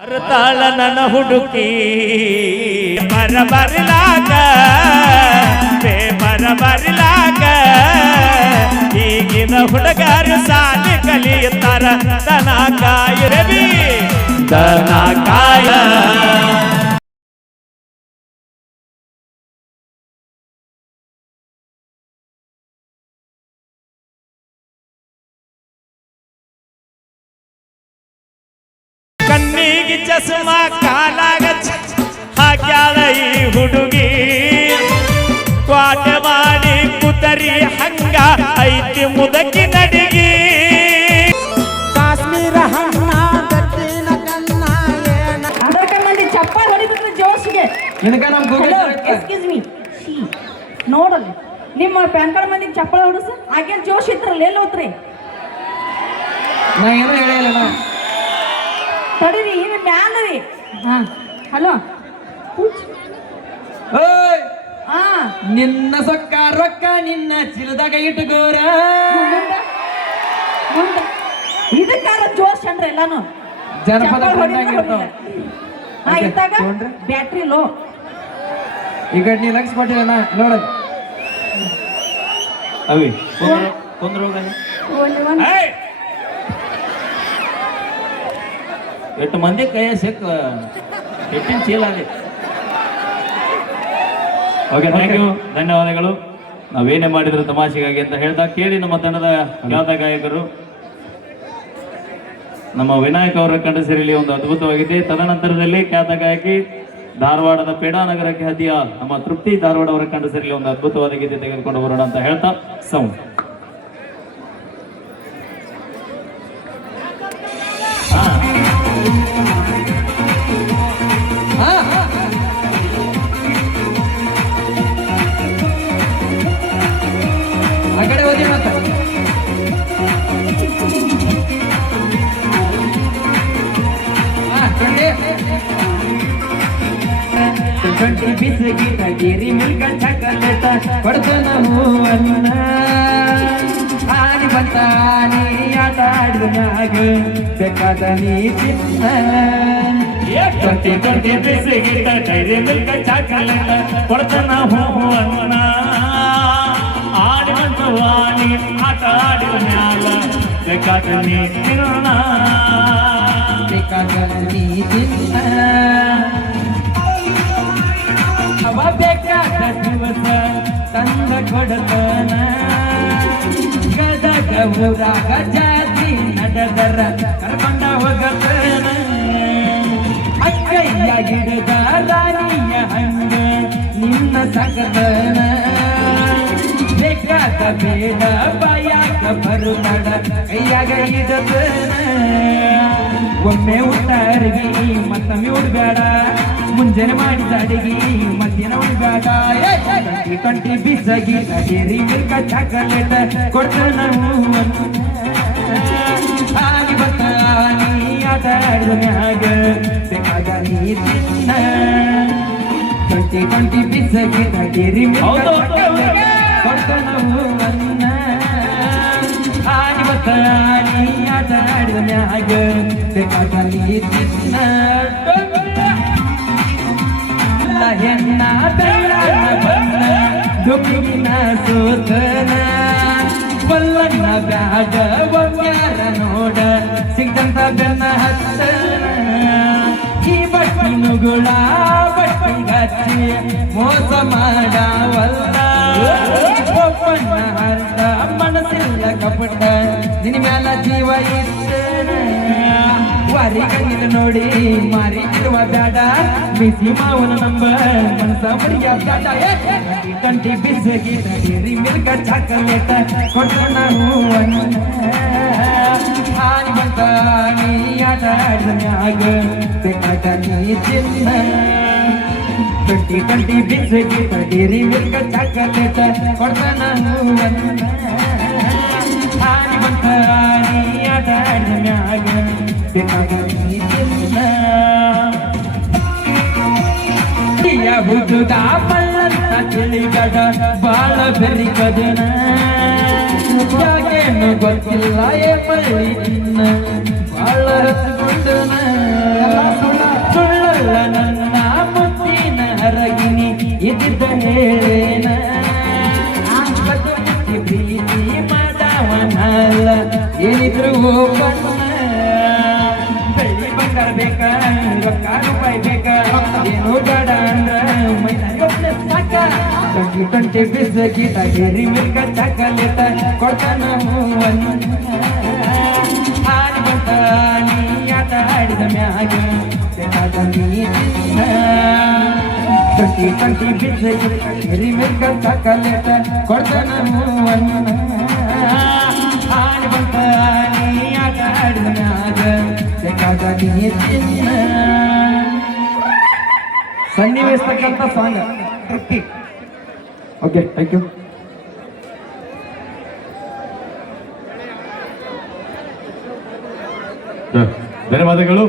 ಅರತಾಳ ನನ್ನ ಹುಡುಕಿ ಬರಲಾಗ ಬರಲಾಗ ಈಗಿನ ಹುಡುಗರು ಸಾಲಿ ಕಲಿಯುತ್ತಾರ ದನ ಕಾಯಿರಬಿ ದನ ಕಾಯ ಕಣ್ಣಿಗೆ ಚಸ್ಮಾ ಕಾಲಾಗ ಹಾಕ್ಯಾಳ ಈ ಹುಡುಗಿ ಕ್ವಾಟ ಮಾಡಿ ಕುತರಿ ಹಂಗ ಐತಿ ಮುದಕಿ ನಡಿಗಿ ಕಾಶ್ಮೀರ ಹಣ್ಣ ದಕ್ಷಿಣ ಕನ್ನ ಅದರ ಮಂದಿ ಚಪ್ಪಾಳೆ ಹೊಡಿಬೇಕು ಜೋಶಿಗೆ ಎಕ್ಸ್ಕ್ಯೂಸ್ ಮೀ ನೋಡಲ್ಲ ನಿಮ್ಮ ಪ್ಯಾನ್ ಕಾರ್ಡ್ ಮಂದಿಗೆ ಚಪ್ಪಾಳೆ ಹೊಡಿಸ ಹಾಗೆ ಜೋಶ್ ಇದ್ರಲ್ಲ ಎಲ್ಲಿ ಹೋತ್ರಿ ನಾ ಏನೋ ಹೇಳಿಲ್ಲ ತಡೀರಿ ಏನು ಮ್ಯಾಲರಿ ಹಾ ಹಲೋ ನಿನ್ನ ಸೊಕ್ಕ ರೊಕ್ಕ ನಿನ್ನ ಚಿಲದಾಗ ಇಟ್ಟುಗೋರ ಇದಕ್ಕಾರ ಜೋಶ್ ಅಂದ್ರ ಎಲ್ಲಾನು ಜನಪದ ಹಾ ಇದ್ದಾಗ ಬ್ಯಾಟ್ರಿ ಲೋ ಈಗ ನೀ ಲಕ್ಷ ಕೊಟ್ಟಿಲ್ಲ ನೋಡ ಅವಿ ಎಷ್ಟು ಮಂದಿ ಕೈಯ ಸಿಕ್ಕ ಹೆಚ್ಚಿನ ಚೀಲ ಅದೇ ಓಕೆ ಥ್ಯಾಂಕ್ ಯು ಧನ್ಯವಾದಗಳು. ನಾವೇನೇ ಮಾಡಿದ್ರು ತಮಾಷೆಗಾಗಿ ಅಂತ ಹೇಳ್ತಾ ಕೇಳಿ ನಮ್ಮ ತಂಡದ ಖ್ಯಾತ ಗಾಯಕರು ನಮ್ಮ ವಿನಾಯಕ್ ಅವರ ಕಂಠಸಿರಿಯಲ್ಲಿ ಒಂದು ಅದ್ಭುತವಾಗಿದೆ. ತದನಂತರದಲ್ಲಿ ಖ್ಯಾತ ಗಾಯಕಿ ಧಾರವಾಡದ ಪೇಡಾನಗರಕ್ಕೆ ಹದಿಯ ನಮ್ಮ ತೃಪ್ತಿ ಧಾರವಾಡ ಅವರ ಕಂಠಸಿರಿಯಲ್ಲಿ ಒಂದು ಅದ್ಭುತವಾದ ಗೀತೆ ತೆಗೆದುಕೊಂಡು ಬರೋಣ ಅಂತ ಹೇಳ್ತಾ ಸೌಂಡ್ ಬಿಸಿಗಿನ ಗಿರಿ ಮಿಲ್ಕ ಚಕಲೆಟ ಕೊಡ್ತನ ಹೂವನ್ನ ಆನಿ ಬಂತ ನೀ ಆಟ ಆಡಿದ ಮ್ಯಾಗ ಬೇಕಾದ ನೀ ಚಿನ್ನ ಟ್ವೆಂಟಿ ಬಿಸಿಗಿನ ಡೈರಿ ಮಿಲ್ಕ ಚಾಕಲೆಟ ಕೊಡ್ತನ ಹೂವನ್ನ ಆಡಿ ಬಂತ ವಾಣಿ ಆಟ ಆಡಿದ ಮ್ಯಾಗ ಬೇಕಾದ ನೀ ಚಿನ್ನ ಬೇಕಾದ ನೀ ಚಿನ್ನ ಬೇಕಾದ ದಿವಸ ತಂದ ಕೊಡತನ ಗದಗ ಊರಾಗ ಜಾತಿ ನಡೆದರ ಕರ್ಕೊಂಡ ಹೋಗತನ ಅಕ್ಕಯ್ಯ ಗಿಡದ ರಾಣಿಯ ಹಂಗ ನಿನ್ನ ಸಕತನ ಬೇಕಾದ ಬೇಡ ಬಾಯಾಗ ಬರುತ್ತಾಡ ಕೈಯಾಗ ಇಡತನ ಒಮ್ಮೆ ಊಟ ಅರಿವಿ ಮತ್ತೊಮ್ಮೆ ಉಡ್ಬೇಡ ಮುಂಜಾನೆ ಮಾಡಿದ ಅಡಿಗೆ ಮಧ್ಯಾಹ್ನ ಉಳ್ಬೇಡ ಟ್ವೆಂಟಿ ಬಿಸಗಿ ಡೇರಿ ಮಿಲ್ಕ ಚಾಕಲೇಟ ಕೊಡ್ತಾನ ಆನಿ ಬತ್ತ ನೀ ಆಟ ಆಡಿದ ಮ್ಯಾಗ ಬೇಕಾದ ನೀ ತಿನ್ನ ಟ್ವೆಂಟಿ ಬಿಸಗಿ ಡೇರಿ ಮಿಲ್ಕ ಚಾಕಲೇಟ ಕೊಡ್ತಾನ ಆನಿ ಬತ್ತ ನೀ ಆಟ ಆಡಿದ ಮ್ಯಾಗ ಬೇಕಾದ ನೀ ತಿನ್ನ ಹೆಣ್ಣ ಬೆಳ್ಳನ ಬಣ್ಣ ದುಃಖಿನ ಸೋತನ ಬಲ್ಲನ್ನ ಬ್ಯಾಡ ಬಂಗಾರ ನೋಡ ಸಿಗ್ದಂತ ಬೆನ್ನ ಹತ್ತನ ಈ ಬಟ್ಟಿ ನುಗುಳ ಬಟ್ಟಿ ಗಚ್ಚಿ ಮೋಸ ಮಾಡವಲ್ಲ ಒಪ್ಪಣ್ಣ ಹರ್ದ ಮನಸ್ಸಿಲ್ಲ ಕಪಟ ನಿನ್ನ ಮ್ಯಾಲ ಜೀವ ಇಷ್ಟನ ವಾರಿ ಕಣ್ಣಿನ ನೋಡಿ ಮಾರಿ ಇರುವ ಬ್ಯಾಡ ಬಿಸಿ ಮಾವನ ನಂಬ ಮನಸ ಮರಿಯ ಬ್ಯಾಡ ಕಂಟಿ ಬಿಸಿಗಿ ಡೇರಿ ಮಿಲ್ಕ ಚಾಕಲೇಟ ಕೊಟ್ಟನ ಹಾನಿ ಬಂತ ನೀ ಆಟ ಆಡಿದ ಮ್ಯಾಗ ಬೇಕಾದ ನೀ ಚಿನ್ನ ಟ್ವೆಂಟಿ ಬಿಸಿಗಿ ಡೇರಿ ಮಿಲ್ಕ ಚಾಕಲೇಟ ಕೊಟ್ಟನ ಹಾನಿ ಬಂತ ನೀ ಆಟ ಆಡಿದ ಮ್ಯಾಗ ಹುಡುಗ ಪಳ್ಳಂತ ತಿಳಿಗಡ ಬಾಳ ಬೆರಿಕದನ ಯಾಕೇನು ಗೊತ್ತಿಲ್ಲ ಏ ಮಳಿ ಬಾಳ ಹಚ್ಕೊಂಡನ ಸುಳ್ಳಲ್ಲ ನನ್ನ ಮುತ್ತಿನ ಹರಗಿನಿ ಇದ್ದ ಹೇಳೇನ ಪ್ರೀತಿ ಮಾಡವನಲ್ಲ ಏನಿದ್ರು ಬಣ್ಣ ಬೆಳ್ಳಿ ಬಂಗಾರ ಬೇಕ ರೊಕ್ಕ ರೂಪಾಯಿ ಬೇಕ ಏನು ಬೇಡ ಅಂದ್ರ ಸಾಕ 20 ಬಿಸ್ಕಿಟ ಡೇರಿ ಮಿಲ್ಕ ಚಾಕಲೇಟ ಕೊಡ್ತಾನ ಹಾಡಿ ಬಂತ ನೀ ಆಟ ಆಡಿದ ಮ್ಯಾಗ ನೀ 20 ಬಿಸ್ಕಿಟ ಡೇರಿ ಮಿಲ್ಕ ಚಾಕಲೇಟ ಕೊಡ್ತಾನ ಹಾಡಿ ಬಂತ ನೀ ಆಟ ಆಡಿದ ಮ್ಯಾಗ ಸನ್ನಿವೇಶಕ್ಕಂತ ಸಾಂಗ್ ತೃಪ್ತಿ. Okay, thank you. ಧನ್ಯವಾದಗಳು.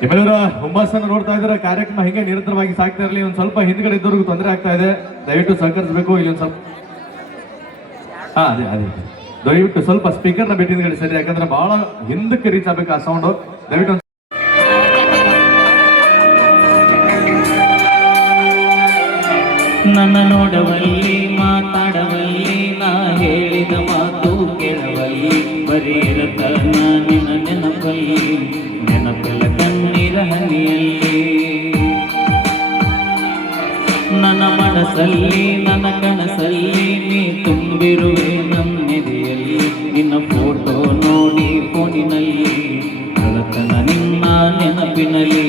ನಿಮ್ಮೆಲ್ಲರ ಹುಮ್ಮಸ್ಸನ್ನು ನೋಡ್ತಾ ಇದ್ರೆ ಕಾರ್ಯಕ್ರಮ ಹಿಂಗೆ ನಿರಂತರವಾಗಿ ಸಾಗ್ತಾ ಇರಲಿ. ಒಂದು ಸ್ವಲ್ಪ ಹಿಂದ್ಗಡೆ ಇದ್ದವ್ರಿಗೂ ತೊಂದರೆ ಆಗ್ತಾ ಇದೆ, ದಯವಿಟ್ಟು ಸಹಕರಿಸಬೇಕು. ಇಲ್ಲಿ ಒಂದು ಸ್ವಲ್ಪ ಅದೇ ದಯವಿಟ್ಟು ಸ್ವಲ್ಪ ಸ್ಪೀಕರ್ನ ಬಿಟ್ಟಿದ್ಗಡೆ ಸರಿ, ಯಾಕಂದ್ರೆ ಬಹಳ ಹಿಂದಕ್ಕೆ ರೀಚ್ ಆಗ್ಬೇಕು ಆ ಸೌಂಡು. ದಯವಿಟ್ಟು ನನ್ನ ನೋಡವಲ್ಲಿ ಮಾತಾಡವಲ್ಲಿ ನಾ ಹೇಳಿದ ಮಾತು ಕೇಳವಲ್ಲಿ ಬರೀರತ ನಿನ್ನ ನೆನಪಲ್ಲಿ ನೆನಪಲ್ಲ ಕಣ್ಣೀರ ಹನಿಯಲ್ಲಿ ನನ್ನ ಮನಸ್ಸಲ್ಲಿ ನನ್ನ ಕನಸಲ್ಲಿ ನೀ ತುಂಬಿರುವೆ ನನ್ನೆದೆಯಲ್ಲಿ ನಿನ್ನ ಫೋಟೋ ನೋಡಿ ಫೋನಿನಲ್ಲಿ ಕಳತನ ನಿನ್ನ ನೆನಪಿನಲ್ಲಿ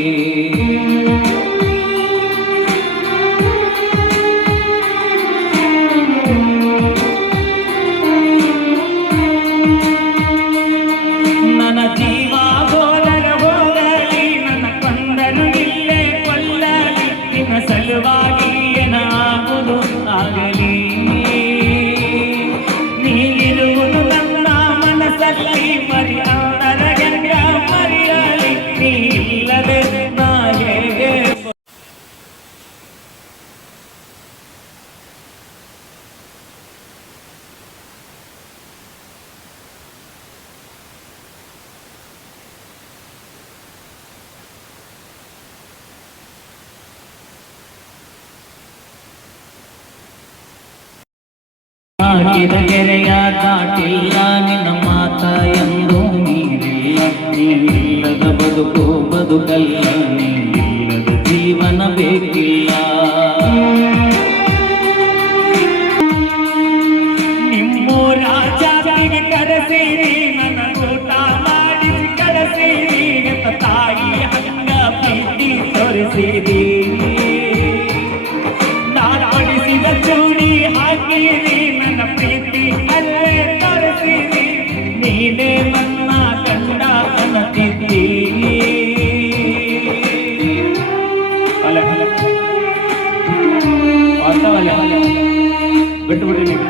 ಸಲುವಾಗಿ ಏನಾಗುವುದು ಆಗಲಿ ನೀಗಿರುವುದು ನನ್ನ ಮನಸ್ಸಲ್ಲಿ ಮರೆಯಾದರ ಗಂಗ ಮರೆಯಲಿ ನೀ ಇಲ್ಲದೆ ನಾ ಹೇಗೆ ಹಾಕಿದ ಕೆರೆಯ ದಾಟಿಲ್ಲ ನಿನ್ನ ಮಾತ ಎಂದು ನೀರಿಲ್ಲ ನೀರಿಲ್ಲದ ಬದುಕು ಬದುಕಲ್ಲ ನೀರಿಲ್ಲದ ಜೀವನ ಬೇಕಿಲ್ಲ ನಿಮ್ಮೂರ ಜಾತಿಗೆ ಕರೆಸಿರಿ ನನ್ನ ಊಟ ಮಾಡಿಸಿ ಕಳಿಸಿರಿ ಅಂತ ತಾಯಿ ಹಂಗ ಪ್ರೀತಿ ತೋರಿಸಿರಿ ನಾನು ಹೊಡಿಸಿದ ಚೂಡಿ ಹಾಕಿರಿ ನನ್ನ ಪ್ರೀತಿ ಅಲ್ಲೇ ತೋರಿಸಿರಿ ನೀನೇ ನನ್ನ ಗಂಡ ಅನ್ನತಿದ್ದಿ ಅಲ್ಲ ಬಿಟ್ಟು ಬಿಡಿ ನೀವು